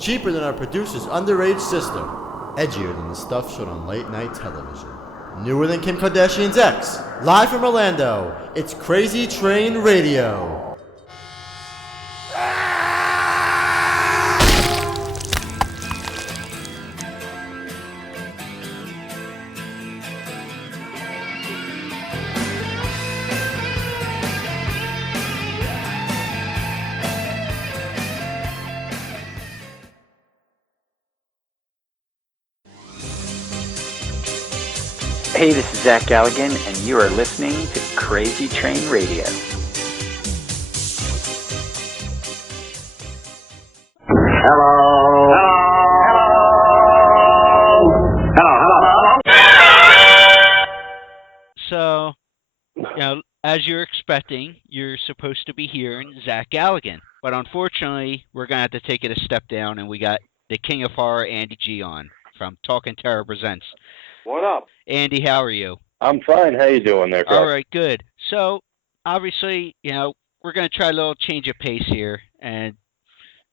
cheaper than our producer's underage sister, edgier than the stuff shown on late night television, newer than Kim Kardashian's ex. Live from Orlando, it's Crazy Train Radio. Hey, this is Zach Galligan, and you are listening to Crazy Train Radio. Hello. So, as you're expecting, you're supposed to be hearing Zach Galligan. But unfortunately, we're going to have to take it a step down, and we got the King of Horror, Andy G, on from Talking Terror Presents. What up? Andy, how are you? I'm fine. How you doing there, Carl? All right, good. So, obviously, we're going to try a little change of pace here and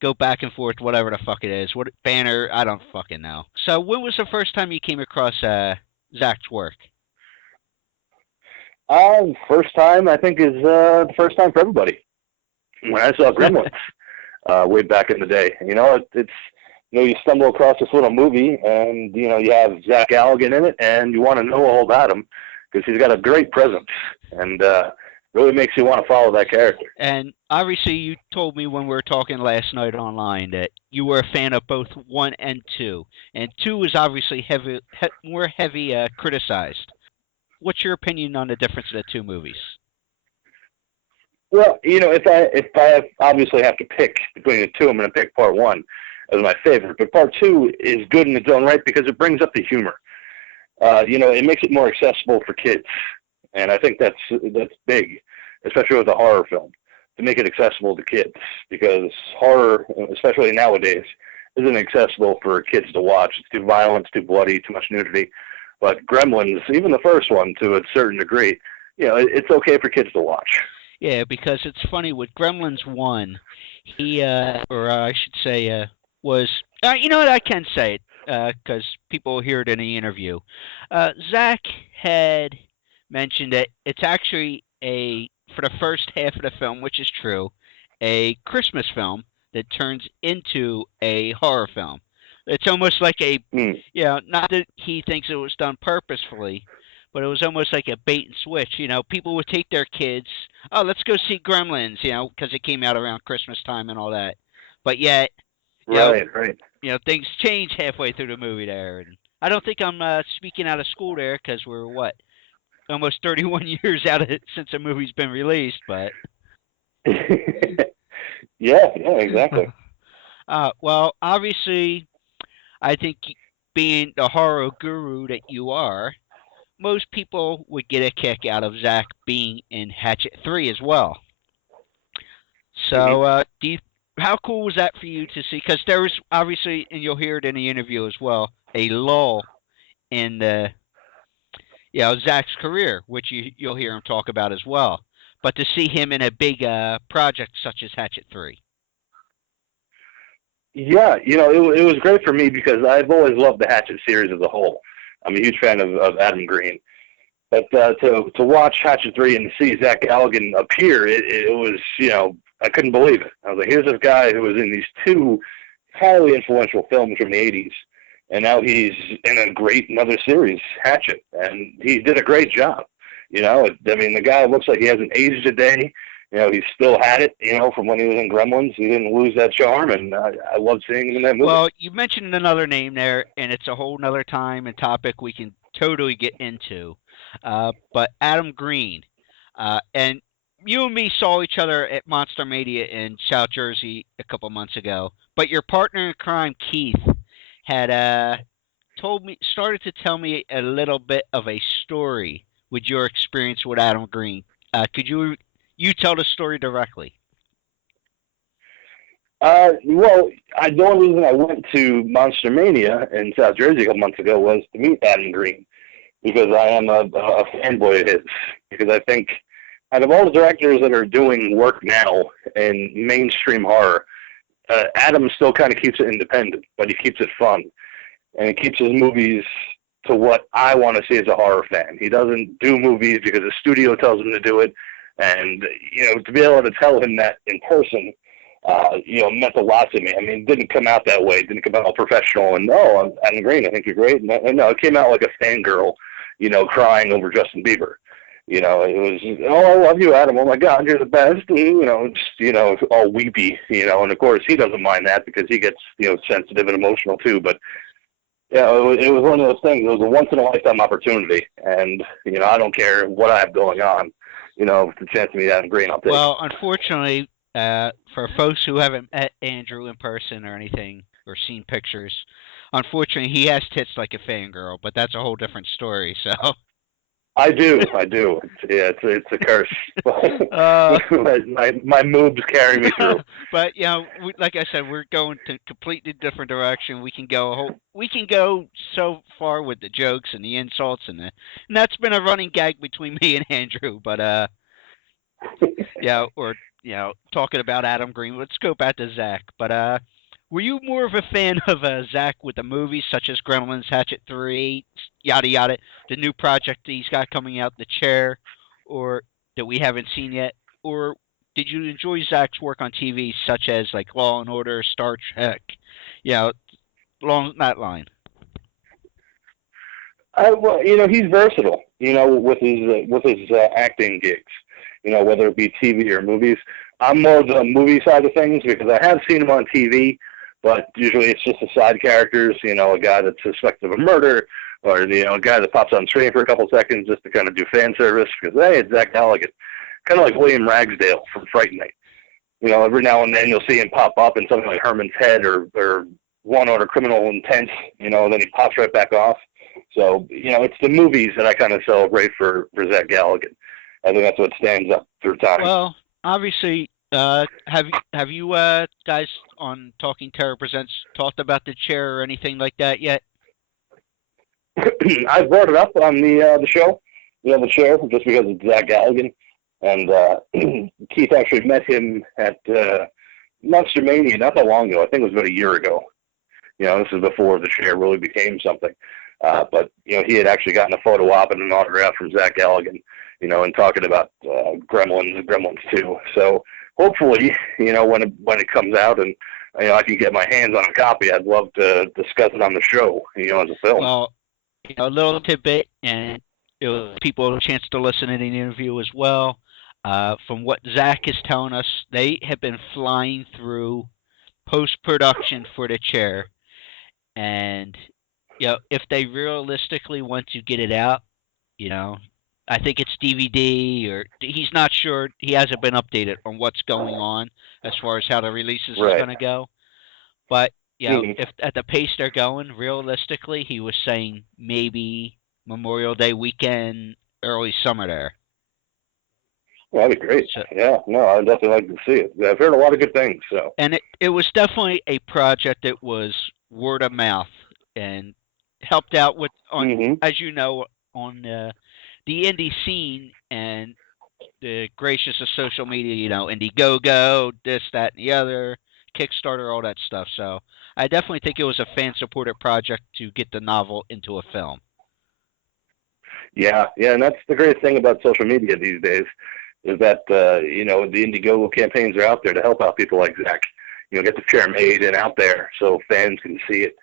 go back and forth, whatever the fuck it is. What banner, I don't fucking know. So, when was the first time you came across Zach's work? First time, I think, is the first time for everybody. When I saw Gremlins way back in the day. It's you stumble across this little movie, and, you have Zach Galligan in it, and you want to know all about him, because he's got a great presence, and really makes you want to follow that character. And obviously, you told me when we were talking last night online that you were a fan of both 1 and 2, and 2 was obviously more heavy criticized. What's your opinion on the difference of the two movies? Well, if I obviously have to pick between the two, I'm going to pick part 1 as my favorite. But part 2 is good in its own right because it brings up the humor. It makes it more accessible for kids, and I think that's big, especially with a horror film, to make it accessible to kids, because horror, especially nowadays, isn't accessible for kids to watch. It's too violent, it's too bloody, too much nudity. But Gremlins, even the first one, to a certain degree, it's okay for kids to watch. Yeah, because it's funny, with Gremlins 1, he, or I should say, was, you know what, I can say it, because people will hear it in the interview. Zach had mentioned that it's actually for the first half of the film, which is true, a Christmas film that turns into a horror film. It's almost like not that he thinks it was done purposefully, but it was almost like a bait and switch. People would take their kids, let's go see Gremlins, because it came out around Christmas time and all that. But yet, right. Things change halfway through the movie there. And I don't think I'm speaking out of school there, because we're, almost 31 years out of it since the movie's been released, but... yeah, exactly. Well, obviously, I think being the horror guru that you are, most people would get a kick out of Zach being in Hatchet 3 as well. So, how cool was that for you to see? Because there was, obviously, and you'll hear it in the interview as well, a lull in Zach's career, which you'll hear him talk about as well. But to see him in a big project such as Hatchet 3. Yeah, it was great for me because I've always loved the Hatchet series as a whole. I'm a huge fan of Adam Green. But to watch Hatchet 3 and see Zach Galligan appear, it was, I couldn't believe it. I was like, here's this guy who was in these 2 highly influential films from the 80s, and now he's in another series, Hatchet, and he did a great job. The guy looks like he hasn't aged a day. He still had it, from when he was in Gremlins. He didn't lose that charm, and I love seeing him in that movie. Well, you mentioned another name there, and it's a whole nother time and topic we can totally get into. But Adam Green, and you and me saw each other at Monster Mania in South Jersey a couple months ago. But your partner in crime, Keith, had started to tell me a little bit of a story with your experience with Adam Green. Could you tell the story directly? Well, the only reason I went to Monster Mania in South Jersey a couple months ago was to meet Adam Green, because I am a fanboy of his. Because I think out of all the directors that are doing work now in mainstream horror, Adam still kind of keeps it independent, but he keeps it fun, and he keeps his movies to what I want to see as a horror fan. He doesn't do movies because the studio tells him to do it, and to be able to tell him that in person, meant a lot to me. I mean, it didn't come out that way. It didn't come out all professional and, I'm Adam Green, I think you're great. And no, it came out like a fangirl, crying over Justin Bieber. It was, I love you, Adam. Oh my God, you're the best. Just, all weepy, and of course he doesn't mind that because he gets, sensitive and emotional too. But yeah, it was one of those things. It was a once in a lifetime opportunity. And, I don't care what I have going on, if the chance to meet Adam Green, I'll take it. Well, unfortunately, for folks who haven't met Andrew in person or anything or seen pictures, unfortunately he has tits like a fangirl, but that's a whole different story. So I do. It's a curse. my moves carry me through. But like I said, we're going to completely different direction. We can go so far with the jokes and the insults and that's been a running gag between me and Andrew. But talking about Adam Green. Let's go back to Zach. But were you more of a fan of Zach with the movies such as Gremlins, Hatchet 3, yada yada, the new project that he's got coming out, The Chair, or that we haven't seen yet? Or did you enjoy Zach's work on TV such as like Law and Order, Star Trek, along that line? Well, he's versatile, with his acting gigs, whether it be TV or movies. I'm more the movie side of things because I have seen him on TV, but usually it's just the side characters, a guy that's suspected of a murder, or, a guy that pops on screen for a couple seconds just to kind of do fan service because, hey, it's Zach Galligan. Kind of like William Ragsdale from Fright Night. Every now and then you'll see him pop up in something like Herman's Head or One Order Criminal Intent, and then he pops right back off. So, it's the movies that I kind of celebrate for Zach Galligan. I think that's what stands up through time. Well, obviously, have you guys on Talking Terror Presents talked about The Chair or anything like that yet? I brought it up on the show, The Chair, just because it's Zach Galligan. And Keith actually met him at Monster Mania not that long ago. I think it was about a year ago. This is before The Chair really became something. But he had actually gotten a photo op and an autograph from Zach Galligan, and talking about Gremlins and Gremlins 2. So hopefully, when it comes out and I can get my hands on a copy, I'd love to discuss it on the show, as a film. Well, a little tidbit, and people have a chance to listen to the interview as well. From what Zach is telling us, they have been flying through post-production for The Chair, and if they realistically want to get it out, I think it's DVD, or he's not sure. He hasn't been updated on what's going on as far as how the releases are going to go. But if at the pace they're going, realistically, he was saying maybe Memorial Day weekend, early summer there. Well, that'd be great. So, I'd definitely like to see it. I've heard a lot of good things. So, and it was definitely a project that was word of mouth and helped out with as you know, on the indie scene and the gracious of social media. Indiegogo, this, that, and the other, Kickstarter, all that stuff. So I definitely think it was a fan-supported project to get the novel into a film. Yeah, and that's the great thing about social media these days, is that, the Indiegogo campaigns are out there to help out people like Zach, get the chair made and out there so fans can see it.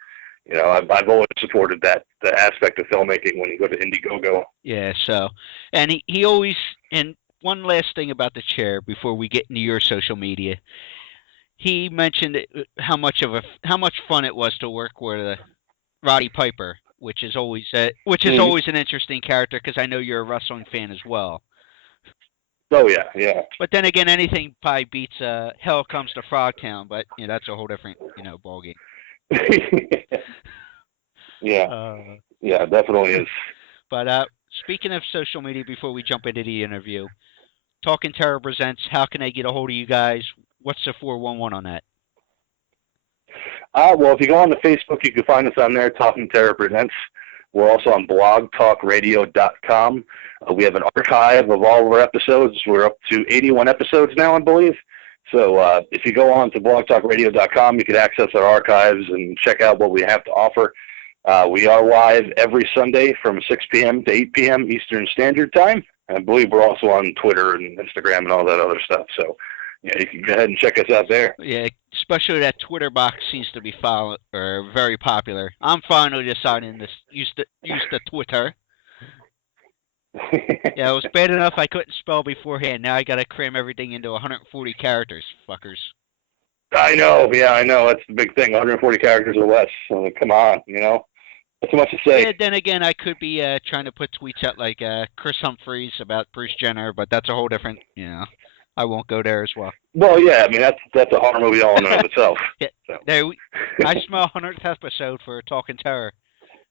I've always supported the aspect of filmmaking when you go to Indiegogo. Yeah, so, and he always, and one last thing about The Chair before we get into your social media, he mentioned how much fun it was to work with Roddy Piper, which is always always an interesting character because I know you're a wrestling fan as well. Oh yeah. But then again, anything probably beats Hell Comes to Frogtown, but that's a whole different ballgame. Yeah, definitely is. But speaking of social media, before we jump into the interview, Talking Terror Presents, how can they get a hold of you guys? What's the 411 on that? Well, if you go on to Facebook, you can find us on there, Talking Terror Presents. We're also on blogtalkradio.com. We have an archive of all of our episodes. We're up to 81 episodes now, I believe. So if you go on to blogtalkradio.com, you can access our archives and check out what we have to offer. We are live every Sunday from 6 p.m. to 8 p.m. Eastern Standard Time. I believe we're also on Twitter and Instagram and all that other stuff. So yeah, you can go ahead and check us out there. Yeah, especially that Twitter box seems to be very popular. I'm finally deciding to use the Twitter. Yeah, it was bad enough I couldn't spell beforehand. Now I got to cram everything into 140 characters, fuckers. I know. Yeah, I know. That's the big thing. 140 characters or less. So come on, That's too much to say. Yeah, then again, I could be trying to put tweets out like Chris Humphries about Bruce Jenner, but that's a whole different, I won't go there as well. Well, yeah, I mean, that's a horror movie all in and of itself. Yeah, so. I smell 100th episode for Talking Terror,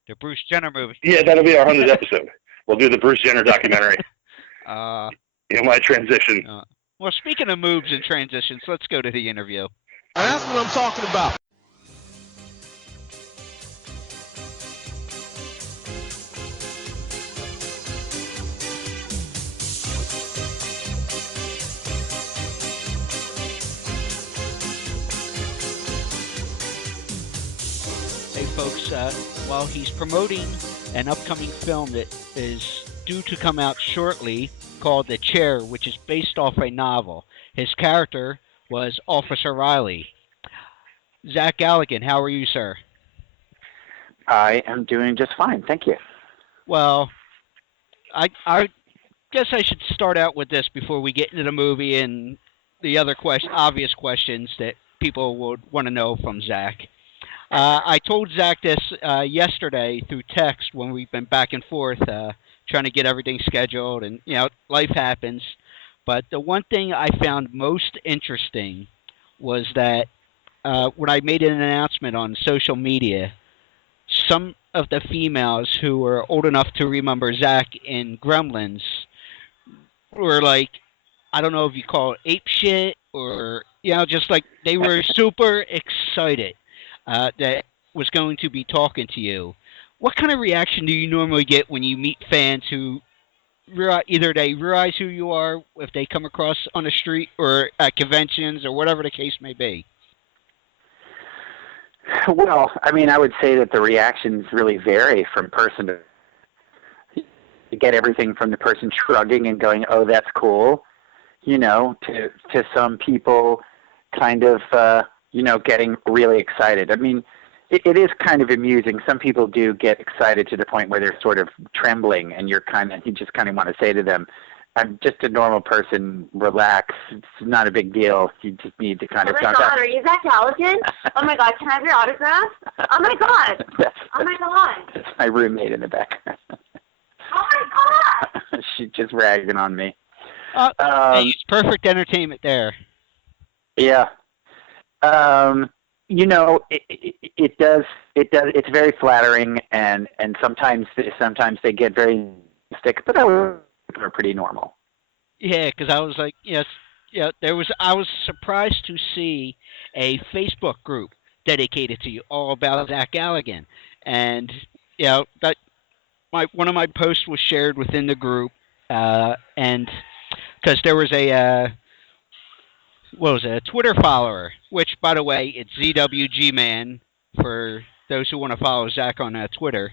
the Bruce Jenner movie. Yeah, that'll be our 100th episode. We'll do the Bruce Jenner documentary. My transition. Well, speaking of moves and transitions, let's go to the interview. And that's what I'm talking about. Hey folks, while he's promoting an upcoming film that is due to come out shortly called The Chair, which is based off a novel, his character was Officer Riley. Zach Galligan, how are you, sir? I am doing just fine, thank you. Well, I guess I should start out with this before we get into the movie and the other obvious questions that people would want to know from Zach. I told Zach this yesterday through text when we've been back and forth trying to get everything scheduled, and life happens. But the one thing I found most interesting was that when I made an announcement on social media, some of the females who were old enough to remember Zach in Gremlins were like, I don't know if you call it ape shit or, just like they were super excited that was going to be talking to you. What kind of reaction do you normally get when you meet fans who either they realize who you are if they come across on the street or at conventions or whatever the case may be? Well, I mean, I would say that the reactions really vary from person to. You get everything from the person shrugging and going, "Oh, that's cool," to some people kind of getting really excited. I mean, it is kind of amusing. Some people do get excited to the point where they're sort of trembling, and you just kind of want to say to them, "I'm just a normal person. Relax. It's not a big deal. You just need to kind of." Oh my God, are you Zach Galligan? Oh my God, can I have your autograph? Oh my God. Oh my God. That's my roommate in the background. Oh my God. She's just ragging on me. Hey, it's perfect entertainment there. Yeah. It does. It's very flattering, and sometimes they get very stick, but they're pretty normal. Yeah, because I was like, I was surprised to see a Facebook group dedicated to you, all about Zach Galligan, and that one of my posts was shared within the group, and because there was a Twitter follower, which, by the way, it's ZWG-Man for those who want to follow Zach on Twitter.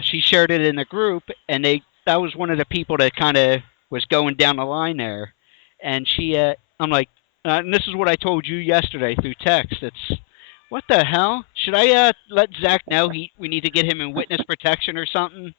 She shared it in the group, and that was one of the people that kind of was going down the line there. And I'm like, and this is what I told you yesterday through text. It's, what the hell? Should I let Zach know we need to get him in witness protection or something?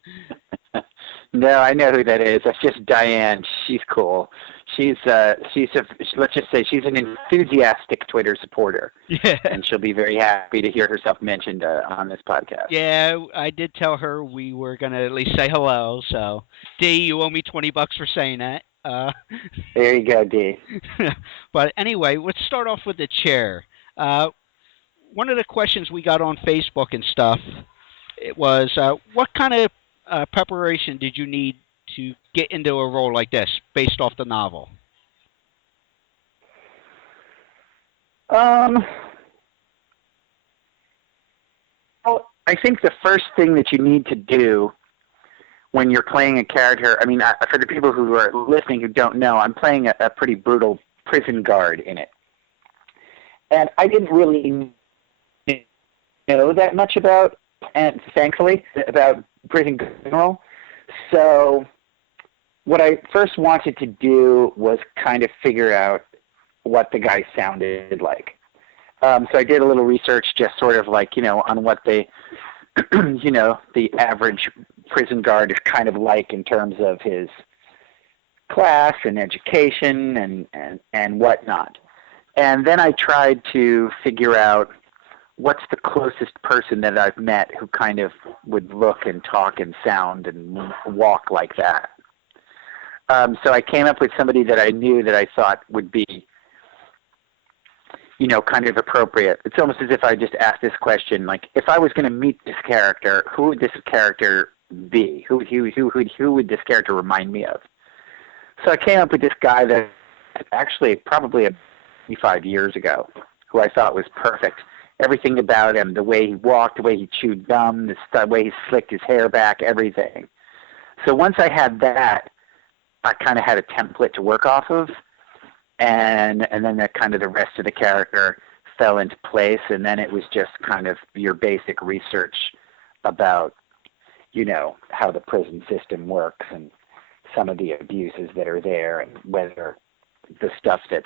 No, I know who that is. That's just Diane. She's cool. Let's just say she's an enthusiastic Twitter supporter. Yeah. And she'll be very happy to hear herself mentioned on this podcast. Yeah, I did tell her we were going to at least say hello. So, D, you owe me $20 for saying that. There you go, D. But anyway, let's start off with The Chair. One of the questions we got on Facebook and stuff, it was, what kind of preparation did you need to get into a role like this based off the novel? Well, I think the first thing that you need to do when you're playing a character, I mean, for the people who are listening who don't know, I'm playing a pretty brutal prison guard in it. And I didn't really know that much about, and thankfully, about prison in general. So what I first wanted to do was kind of figure out what the guy sounded like. So I did a little research, just sort of like, on what the average prison guard is kind of like in terms of his class and education and whatnot. And then I tried to figure out what's the closest person that I've met who kind of would look and talk and sound and walk like that. So I came up with somebody that I knew that I thought would be, kind of appropriate. It's almost as if I just asked this question, like, if I was going to meet this character, who would this character be? Who would this character remind me of? So I came up with this guy that actually probably 25 years ago, who I thought was perfect. Everything about him, the way he walked, the way he chewed gum, the way he slicked his hair back, everything. So once I had that, I kind of had a template to work off of, and then that kind of the rest of the character fell into place, and then it was just kind of your basic research about, how the prison system works and some of the abuses that are there and whether the stuff that's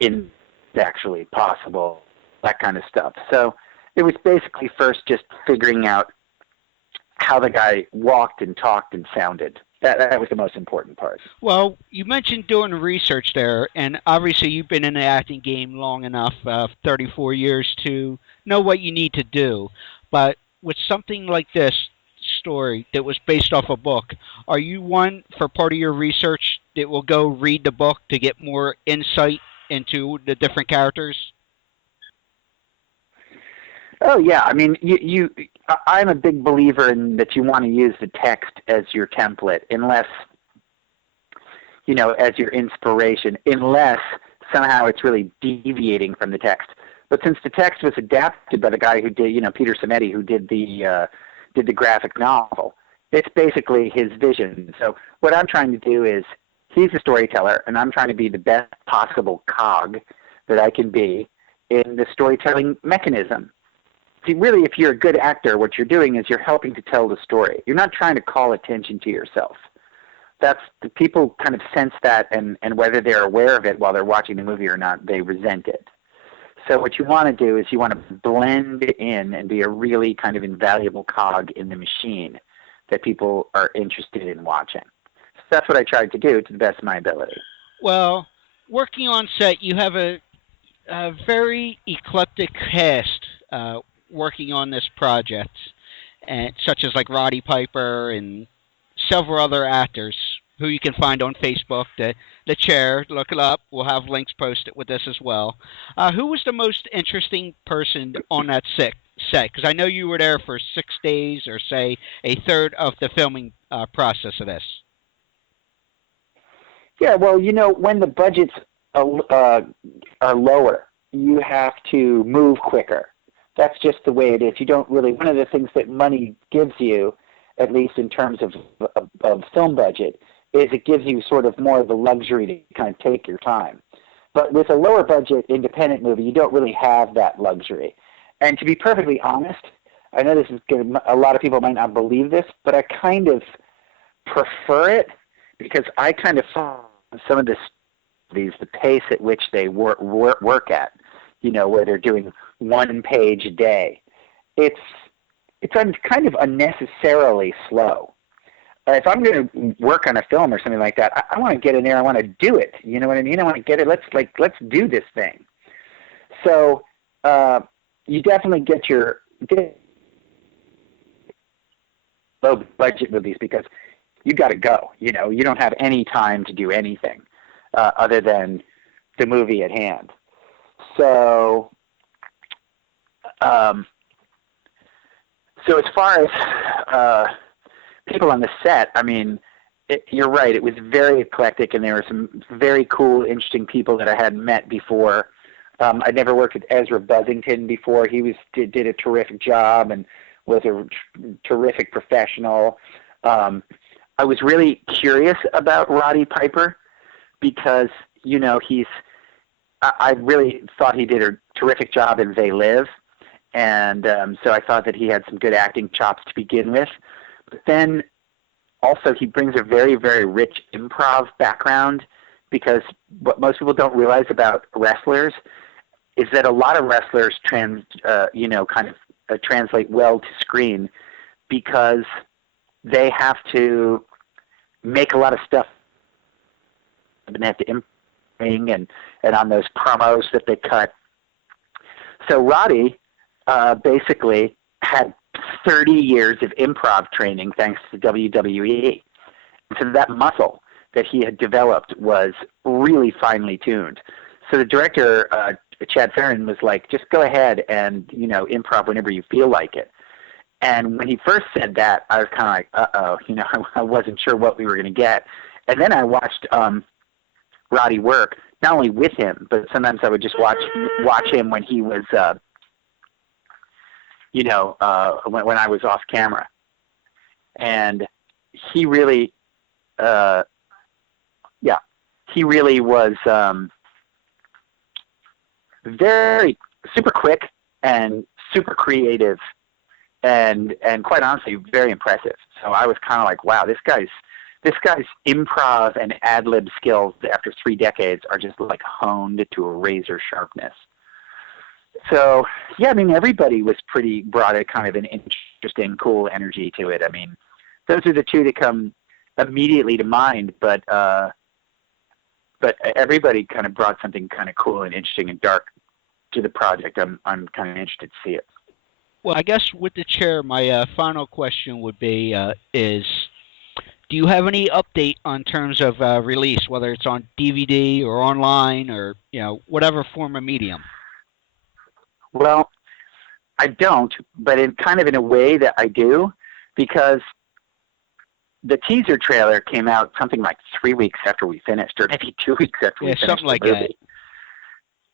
in actually possible, that kind of stuff. So it was basically first just figuring out how the guy walked and talked and sounded. That was the most important part. Well, you mentioned doing research there, and obviously you've been in the acting game long enough, 34 years, to know what you need to do. But with something like this story that was based off a book, are you one, for part of your research, that will go read the book to get more insight into the different characters? Oh yeah, I mean, I'm a big believer in that you want to use the text as your template, unless, as your inspiration, unless somehow it's really deviating from the text. But since the text was adapted by the guy who did, Peter Samedi, who did the graphic novel, it's basically his vision. So what I'm trying to do is, he's a storyteller, and I'm trying to be the best possible cog that I can be in the storytelling mechanism. See, really, if you're a good actor, what you're doing is you're helping to tell the story. You're not trying to call attention to yourself. The people kind of sense that, and whether they're aware of it while they're watching the movie or not, they resent it. So what you want to do is you want to blend in and be a really kind of invaluable cog in the machine that people are interested in watching. So that's what I tried to do to the best of my ability. Well, working on set, you have a very eclectic cast working on this project, and such as like Roddy Piper and several other actors who you can find on Facebook. The Chair, look it up. We'll have links posted with this as well. Who was the most interesting person on that set? Because I know you were there for 6 days, or say a third of the filming process of this. Yeah, well, when the budgets are lower, you have to move quicker. That's just the way it is. You don't really, one of the things that money gives you, at least in terms of film budget, is it gives you sort of more of the luxury to kind of take your time. But with a lower budget independent movie, you don't really have that luxury. And to be perfectly honest, I know this is a lot of people might not believe this, but I kind of prefer it, because I kind of find some of the pace at which they work at, where they're doing 1 page a day, it's kind of unnecessarily slow. If I'm going to work on a film or something like that, I want to get in there. I want to do it. You know what I mean? I want to get it. Let's do this thing. So you definitely get your low budget movies, because you got to go. You don't have any time to do anything other than the movie at hand. So, so as far as people on the set, I mean, you're right. It was very eclectic, and there were some very cool, interesting people that I hadn't met before. I'd never worked with Ezra Buzzington before. He did a terrific job and was a terrific professional. I was really curious about Roddy Piper, because he's I really thought he did a terrific job in They Live, and so I thought that he had some good acting chops to begin with. But then also he brings a very, very rich improv background, because what most people don't realize about wrestlers is that a lot of wrestlers translate well to screen because they have to make a lot of stuff and they have to and on those promos that they cut. So Roddy basically had 30 years of improv training thanks to WWE. So that muscle that he had developed was really finely tuned. So the director, Chad Farron, was like, just go ahead and, improv whenever you feel like it. And when he first said that, I was kind of like, uh-oh, I wasn't sure what we were going to get. And then I watched Roddy work, not only with him, but sometimes I would just watch him when he was, when I was off camera. And he really, was very super quick and super creative and quite honestly very impressive. So I was kind of like, wow, this guy's improv and ad-lib skills after 3 decades are just like honed to a razor sharpness. So yeah, I mean, everybody brought a kind of an interesting, cool energy to it. I mean, those are the two that come immediately to mind, but everybody kind of brought something kind of cool and interesting and dark to the project. I'm kind of interested to see it. Well, I guess with the chair, my final question would be, do you have any update on terms of release, whether it's on DVD or online or, whatever form of medium? Well, I don't, but in a way that I do, because the teaser trailer came out something like 3 weeks after we finished, or maybe 2 weeks after we finished something like the movie.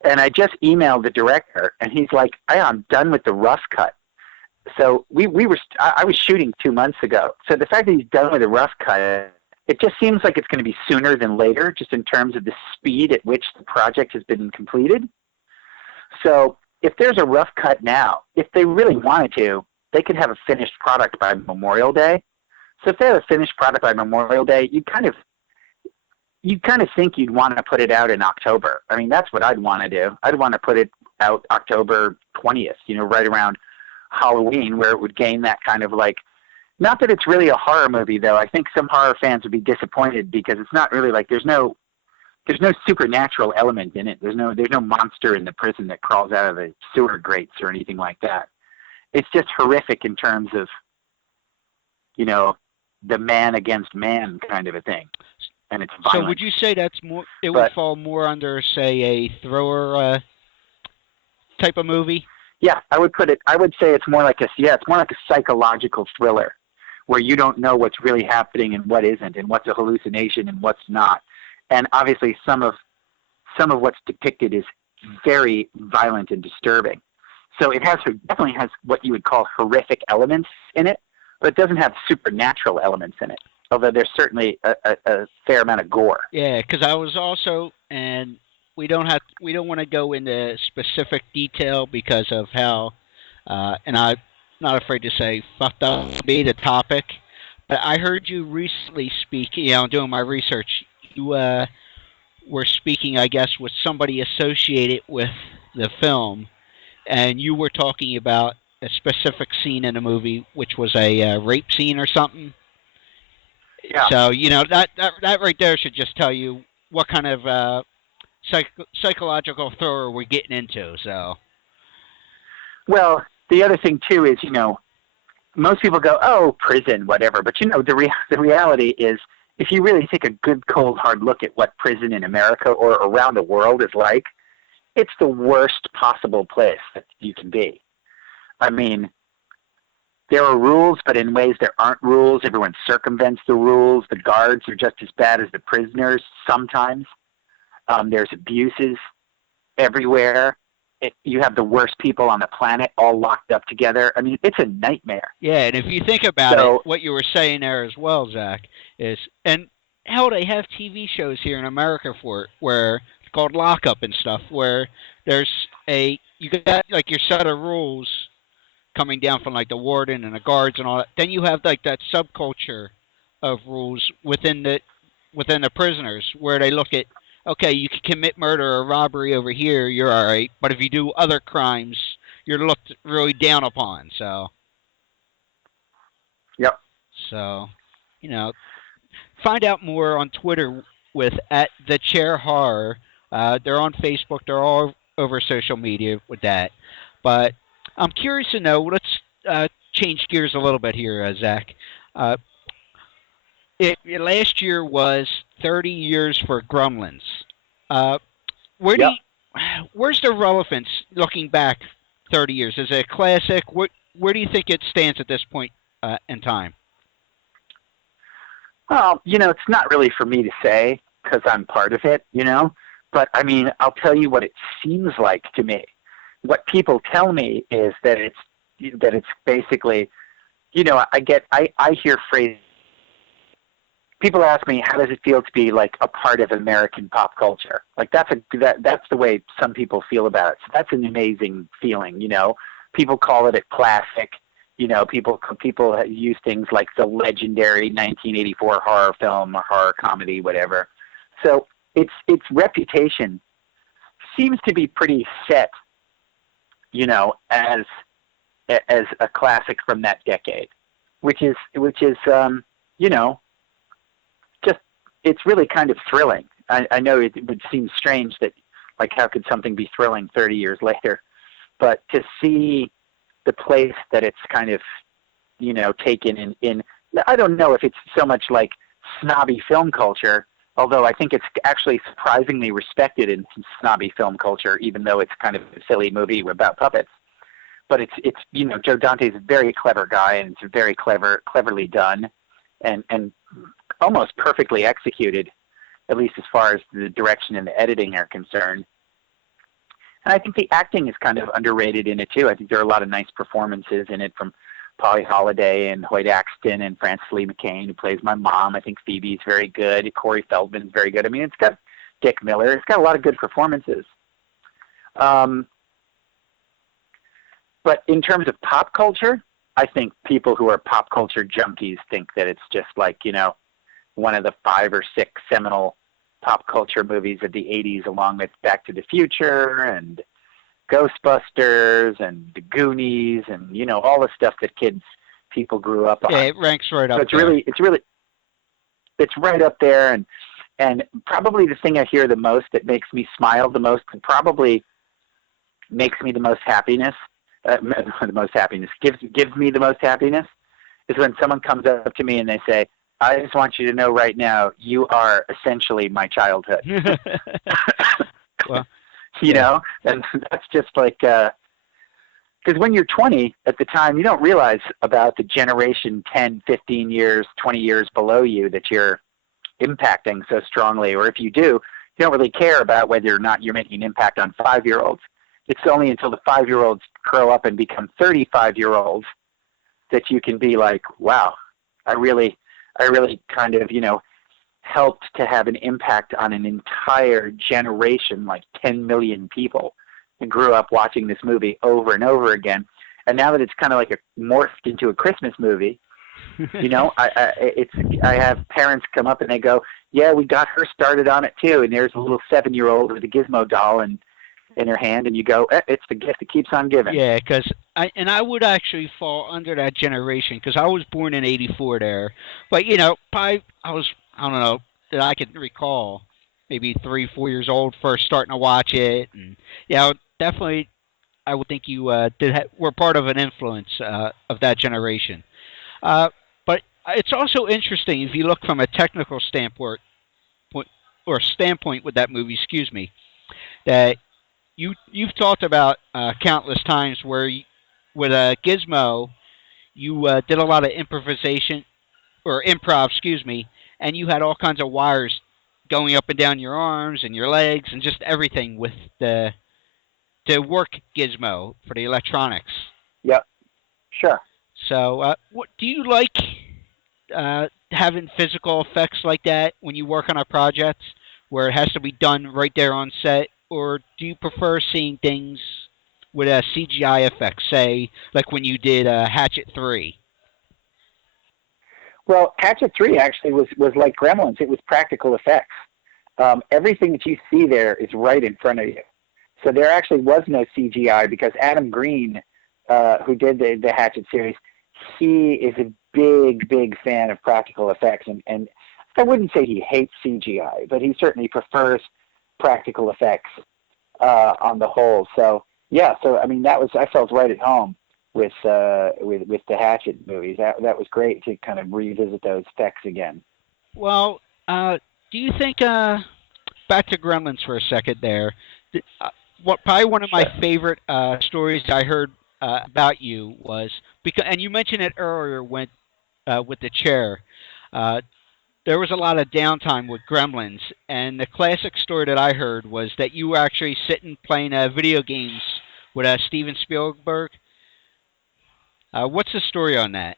That. And I just emailed the director, and he's like, I'm done with the rough cut. So I was shooting 2 months ago. So the fact that he's done with the rough cut, it just seems like it's going to be sooner than later, just in terms of the speed at which the project has been completed. So if there's a rough cut now, if they really wanted to, they could have a finished product by Memorial Day. So if they have a finished product by Memorial Day, you kind of think you'd want to put it out in October. I mean, that's what I'd want to do. I'd want to put it out October 20th, right around Halloween, where it would gain that kind of like, not that it's really a horror movie though. I think some horror fans would be disappointed because it's not really like, there's no supernatural element in it. There's no monster in the prison that crawls out of the sewer grates or anything like that. It's just horrific in terms of, the man against man kind of a thing. And it's violent. So would you say would fall more under, say, a thriller type of movie? Yeah, I would say it's more like a psychological thriller where you don't know what's really happening and what isn't, and what's a hallucination and what's not. And obviously some of what's depicted is very violent and disturbing. So it definitely has what you would call horrific elements in it, but it doesn't have supernatural elements in it, although there's certainly a fair amount of gore. Yeah, because I was also, and we don't want to go into specific detail because of how, and I'm not afraid to say, fucked up be the topic, but I heard you recently speak, doing my research, you were speaking, I guess, with somebody associated with the film, and you were talking about a specific scene in the movie, which was a rape scene or something. Yeah. So, that right there should just tell you what kind of psychological thriller we're getting into. So. Well, the other thing too is, most people go, "Oh, prison, whatever," but the reality is, if you really take a good, cold, hard look at what prison in America or around the world is like, it's the worst possible place that you can be. I mean, there are rules, but in ways there aren't rules. Everyone circumvents the rules. The guards are just as bad as the prisoners sometimes. There's abuses everywhere. You have the worst people on the planet all locked up together. I mean, it's a nightmare. Yeah, and if you think about it, what you were saying there as well, Zach, is, and hell, they have TV shows here in America for it, where called lockup and stuff, where there's you got like your set of rules coming down from like the warden and the guards and all that. Then you have like that subculture of rules within the prisoners where they look at, okay, you can commit murder or robbery over here, you're all right, but if you do other crimes, you're looked really down upon. So. Yep. So, find out more on Twitter with @thechairhorror. They're on Facebook. They're all over social media with that. But I'm curious to know. Let's change gears a little bit here, Zach. Last year was 30 years for Gremlins. Where's the relevance looking back 30 years? Is it a classic? Where do you think it stands at this point in time? Well, it's not really for me to say because I'm part of it, But, I mean, I'll tell you what it seems like to me. What people tell me is that it's basically, I hear phrases. People ask me, how does it feel to be like a part of American pop culture? Like that's the way some people feel about it. So that's an amazing feeling, People call it a classic. People use things like the legendary 1984 horror film or horror comedy, whatever. So its reputation seems to be pretty set, as a classic from that decade, which is just it's really kind of thrilling. I know it would seem strange that, like, how could something be thrilling 30 years later? But to see the place that it's kind of, taken in, I don't know if it's so much like snobby film culture, although I think it's actually surprisingly respected in snobby film culture, even though it's kind of a silly movie about puppets. But it's Joe Dante's a very clever guy, and it's very cleverly done, and almost perfectly executed, at least as far as the direction and the editing are concerned. And I think the acting is kind of underrated in it, too. I think there are a lot of nice performances in it from Polly Holliday and Hoyt Axton and Frances Lee McCain, who plays my mom. I think Phoebe's very good. Corey Feldman's very good. I mean, it's got Dick Miller. It's got a lot of good performances. But in terms of pop culture, I think people who are pop culture junkies think that it's just like, one of the 5 or 6 seminal pop culture movies of the 80s, along with Back to the Future and Ghostbusters and The Goonies and, all the stuff that people grew up on. Yeah, it ranks right up there. It's right up there. And probably the thing I hear the most that makes me smile the most and probably makes me the most happiness, gives me the most happiness is when someone comes up to me and they say, I just want you to know right now, you are essentially my childhood. Well, and that's just like, because when you're 20 at the time, you don't realize about the generation 10, 15 years, 20 years below you that you're impacting so strongly. Or if you do, you don't really care about whether or not you're making an impact on 5-year-olds. It's only until the 5-year-olds grow up and become 35-year-olds that you can be like, wow, I really kind of, helped to have an impact on an entire generation, like 10 million people, and grew up watching this movie over and over again. And now that it's kind of like morphed into a Christmas movie, I have parents come up and they go, yeah, we got her started on it too. And there's a little 7-year-old with a Gizmo doll in her hand, and you go, it's the gift that keeps on giving. Yeah, because I would actually fall under that generation because I was born in '84 there, but probably I don't know that I can recall maybe 3-4 years old first starting to watch it, and definitely I would think you were part of an influence of that generation. But it's also interesting if you look from a technical standpoint with that movie. Excuse me, that you've talked about countless times where with Gizmo, you did a lot of improvisation or improv, and you had all kinds of wires going up and down your arms and your legs and just everything with to work Gizmo for the electronics. Yep, sure. So, what do you like having physical effects like that when you work on a project, where it has to be done right there on set, or do you prefer seeing things with CGI effects, say, like when you did Hatchet 3? Well, Hatchet 3 actually was like Gremlins. It was practical effects. Everything that you see there is right in front of you. So there actually was no CGI because Adam Green, who did the Hatchet series, he is a big fan of practical effects. And I wouldn't say he hates CGI, but he certainly prefers practical effects on the whole. So, yeah, I mean, I felt right at home with the Hatchet movies. That was great to kind of revisit those effects again. Well, do you think, back to Gremlins for a second there, probably one of my favorite stories I heard about you was, and you mentioned it earlier with the chair, there was a lot of downtime with Gremlins, and the classic story that I heard was that you were actually sitting playing video games with Steven Spielberg. What's the story on that?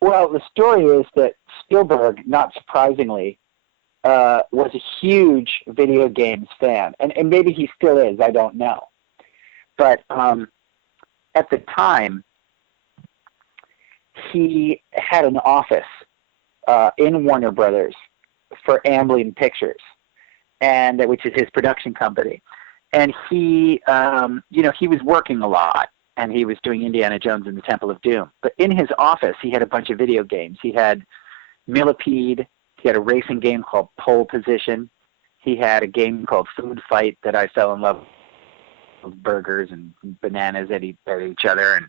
Well, the story is that Spielberg, not surprisingly, was a huge video games fan, and maybe he still is, I don't know. But at the time, he had an office in Warner Brothers for Amblin Pictures, which is his production company. And he was working a lot, and he was doing Indiana Jones and the Temple of Doom. But in his office, he had a bunch of video games. He had Millipede. He had a racing game called Pole Position. He had a game called Food Fight that I fell in love with burgers and bananas at each other, and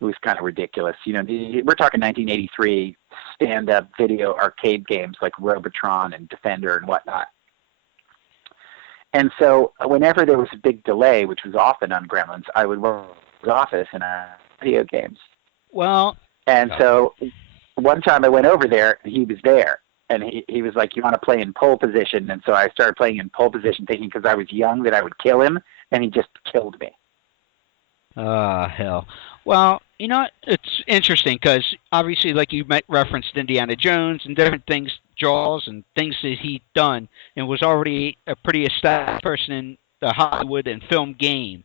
it was kind of ridiculous. We're talking 1983 stand-up video arcade games like Robotron and Defender and whatnot. And so whenever there was a big delay, which was often on Gremlins, I would work in his office in video games. So one time I went over there, and he was there. And he was like, you want to play in pole position? And so I started playing in pole position thinking because I was young that I would kill him, and he just killed me. Hell. Well, it's interesting because obviously, like you referenced Indiana Jones and different things, Jaws and things that he'd done, and was already a pretty established person in the Hollywood and film game.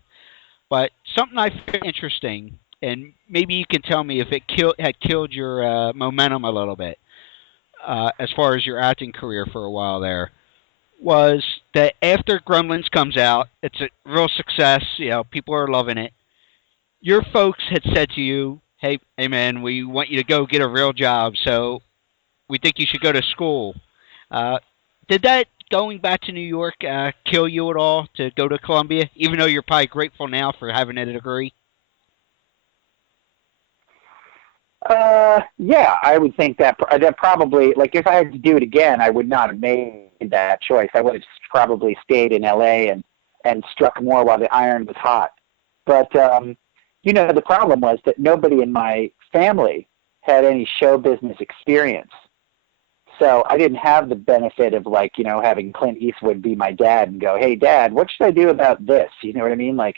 But something I find interesting, and maybe you can tell me if it had killed your momentum a little bit, as far as your acting career for a while there, was that after Gremlins comes out, it's a real success, people are loving it. Your folks had said to you, hey man, we want you to go get a real job, so we think you should go to school. Did that going back to New York kill you at all to go to Columbia, even though you're probably grateful now for having a degree? Yeah, I would think that probably, like, if I had to do it again, I would not have made that choice. I would have probably stayed in LA and struck more while the iron was hot. But, the problem was that nobody in my family had any show business experience. So I didn't have the benefit of, like, having Clint Eastwood be my dad and go, hey, Dad, what should I do about this? You know what I mean? Like,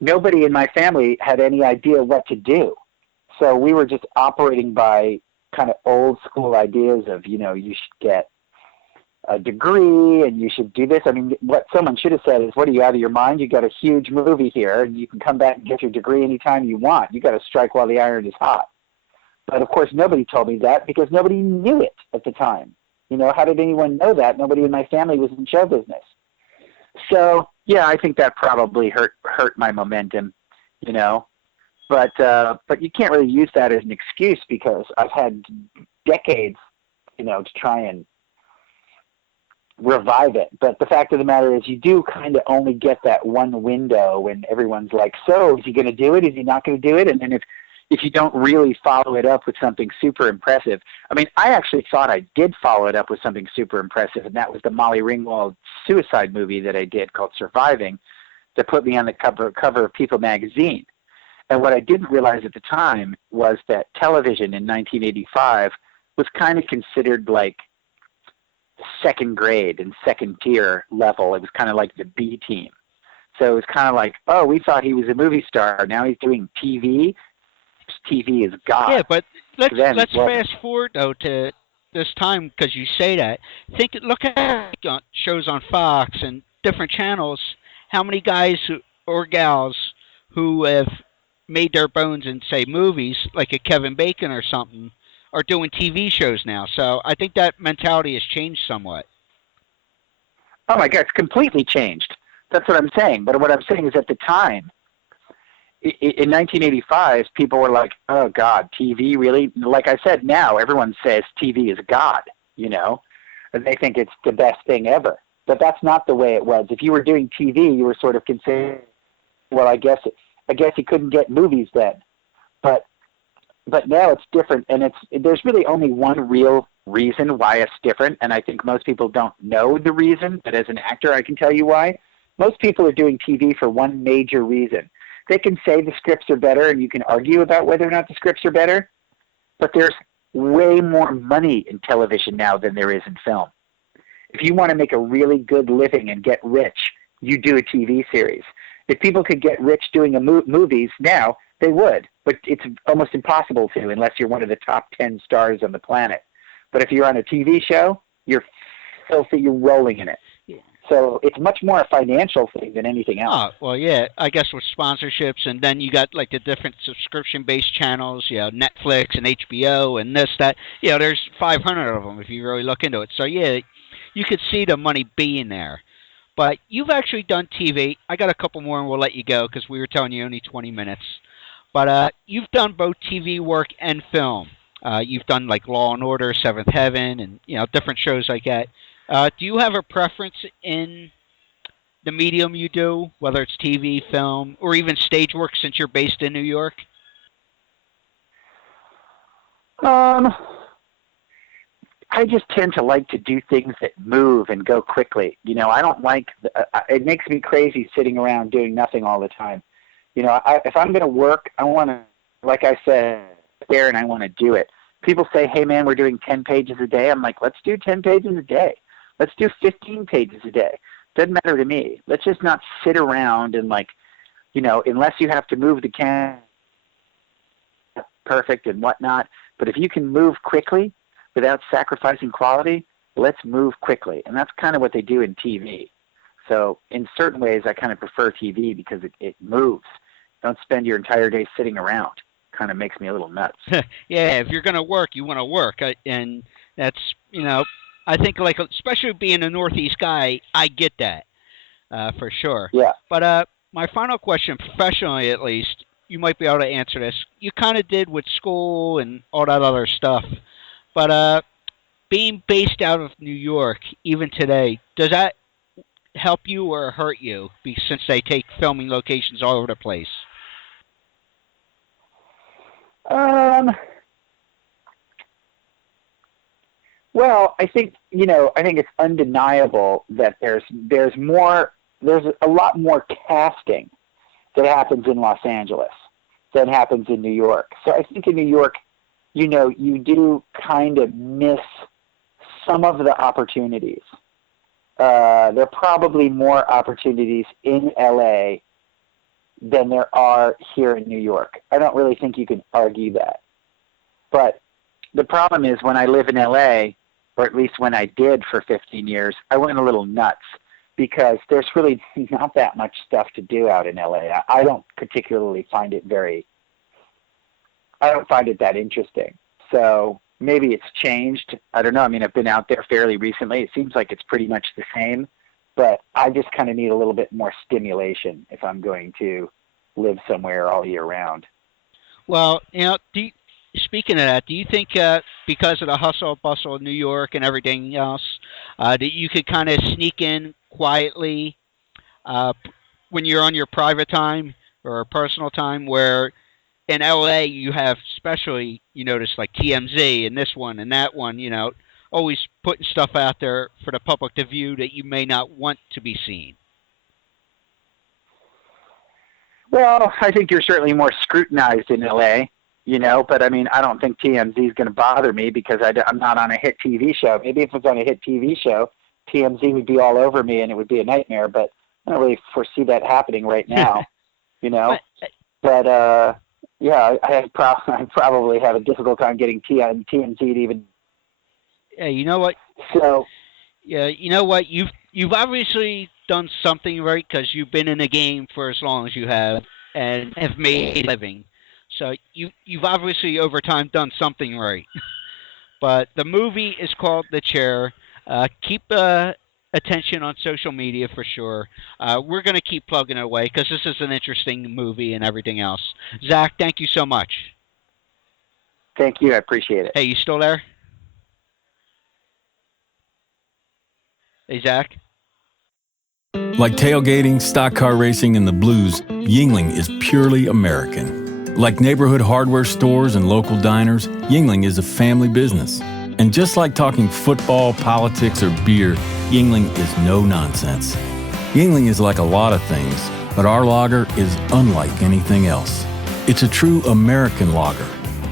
nobody in my family had any idea what to do. So we were just operating by kind of old school ideas of, you should get a degree and you should do this. I mean, what someone should have said is, what are you, out of your mind? You got a huge movie here and you can come back and get your degree anytime you want. You got to strike while the iron is hot. But of course, nobody told me that because nobody knew it at the time. How did anyone know that? Nobody in my family was in show business. So yeah, I think that probably hurt my momentum, But you can't really use that as an excuse because I've had decades, to try and revive it. But the fact of the matter is you do kind of only get that one window when everyone's like, so is he going to do it? Is he not going to do it? And then if you don't really follow it up with something super impressive. I mean, I actually thought I did follow it up with something super impressive, and that was the Molly Ringwald suicide movie that I did called Surviving that put me on the cover of People magazine. And what I didn't realize at the time was that television in 1985 was kind of considered like second grade and second tier level. It was kind of like the B team. So it was kind of like, oh, we thought he was a movie star. Now he's doing TV. TV is God. Yeah, but let's fast forward though to this time because you say that. Look at shows on Fox and different channels. How many guys or gals who have made their bones in say movies, like a Kevin Bacon or something, are doing TV shows now. So I think that mentality has changed somewhat. Oh my God, it's completely changed. That's what I'm saying. But what I'm saying is, at the time, in 1985, people were like, "Oh God, TV really?" Like I said, now everyone says TV is God. You know, and they think it's the best thing ever. But that's not the way it was. If you were doing TV, you were sort of considered. Well, I guess you couldn't get movies then. But now it's different, and there's really only one real reason why it's different, and I think most people don't know the reason. But as an actor, I can tell you why. Most people are doing TV for one major reason. They can say the scripts are better, and you can argue about whether or not the scripts are better, but there's way more money in television now than there is in film. If you want to make a really good living and get rich, you do a TV series. If people could get rich doing movies now, they would, but it's almost impossible to unless you're one of the top 10 stars on the planet. But if you're on a TV show, you're filthy, you're rolling in it. So it's much more a financial thing than anything else. Oh, well, yeah, I guess with sponsorships, and then you got like the different subscription-based channels, Netflix and HBO and this, that. There's 500 of them if you really look into it. So, yeah, you could see the money being there. But you've actually done TV. I got a couple more and we'll let you go because we were telling you only 20 minutes. But you've done both TV work and film. You've done like Law and Order, Seventh Heaven, and different shows like that. Do you have a preference in the medium you do, whether it's TV, film, or even stage work since you're based in New York? I just tend to like to do things that move and go quickly. I don't like it makes me crazy sitting around doing nothing all the time. If I'm going to work, I want to, like I said, there and I want to do it. People say, "Hey man, we're doing 10 pages a day." I'm like, "Let's do 10 pages a day. Let's do 15 pages a day. Doesn't matter to me. Let's just not sit around and unless you have to move the camera perfect and whatnot. But if you can move quickly without sacrificing quality, let's move quickly." And that's kind of what they do in TV. So in certain ways, I kind of prefer TV because it moves. Don't spend your entire day sitting around. Kind of makes me a little nuts. Yeah, if you're going to work, you want to work. And that's, I think, like, especially being a Northeast guy, I get that for sure. Yeah. But my final question, professionally at least, you might be able to answer this. You kind of did with school and all that other stuff. But being based out of New York, even today, does that help you or hurt you since they take filming locations all over the place? Well, I think it's undeniable that there's a lot more casting that happens in Los Angeles than happens in New York. So I think in New York, you do kind of miss some of the opportunities. There are probably more opportunities in LA than there are here in New York. I don't really think you can argue that. But the problem is when I live in LA, or at least when I did for 15 years, I went a little nuts because there's really not that much stuff to do out in LA. I don't particularly find it that interesting. So maybe it's changed. I don't know. I mean, I've been out there fairly recently. It seems like it's pretty much the same, but I just kind of need a little bit more stimulation if I'm going to live somewhere all year round. Well, speaking of that, do you think because of the hustle bustle of New York and everything else, that you could kind of sneak in quietly when you're on your private time or personal time, where in LA you have, especially, you notice, like TMZ and this one and that one, always putting stuff out there for the public to view that you may not want to be seen? Well, I think you're certainly more scrutinized in LA, but I mean, I don't think TMZ is going to bother me because I'm not on a hit TV show. Maybe if it was on a hit TV show, TMZ would be all over me and it would be a nightmare, but I don't really foresee that happening right now, But yeah, I probably have a difficult time getting TMZ to even Hey, you know what? So, Yeah, you know what? You've obviously done something right because you've been in the game for as long as you have and have made a living. So you've obviously over time done something right. But the movie is called The Chair. Keep attention on social media for sure. We're going to keep plugging it away because this is an interesting movie and everything else. Zach, thank you so much. thank you. I appreciate it. Hey, you still there? Hey, Zach? Like tailgating, stock car racing, and the blues, Yingling is purely American. Like neighborhood hardware stores and local diners, Yingling is a family business. And just like talking football, politics, or beer, Yingling is no nonsense. Yingling is like a lot of things, but our lager is unlike anything else. It's a true American lager,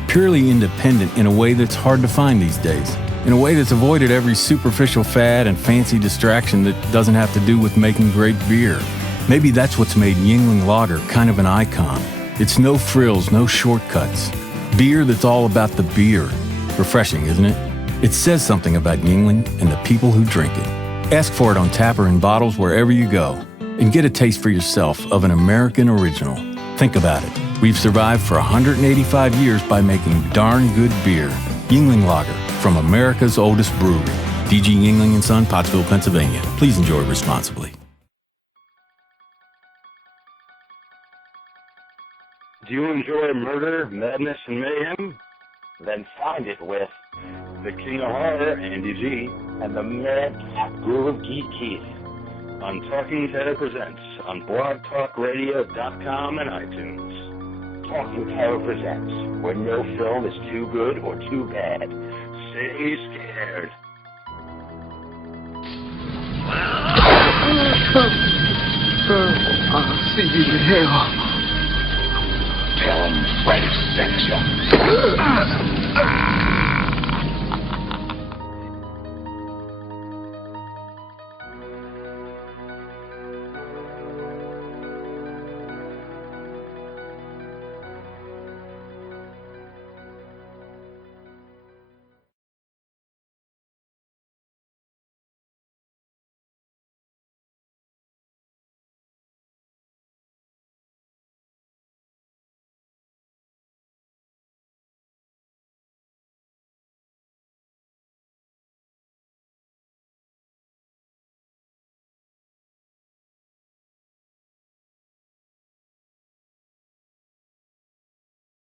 purely independent in a way that's hard to find these days. In a way that's avoided every superficial fad and fancy distraction that doesn't have to do with making great beer. Maybe that's what's made Yingling Lager kind of an icon. It's no frills, no shortcuts. Beer that's all about the beer. Refreshing, isn't it? It says something about Yingling and the people who drink it. Ask for it on tap or in bottles wherever you go. And get a taste for yourself of an American original. Think about it. We've survived for 185 years by making darn good beer. Yingling Lager, from America's oldest brewery. DG Yingling & Son, Pottsville, Pennsylvania. Please enjoy responsibly. Do you enjoy murder, madness, and mayhem? Then find it with the King of Horror, Andy G, and the Madcap Guru Geek Keith on Talking Terror Presents on blogtalkradio.com and iTunes. Talking Terror Presents, where no film is too good or too bad. Stay scared. I'll see you in hell. Tell him Freddy sent you.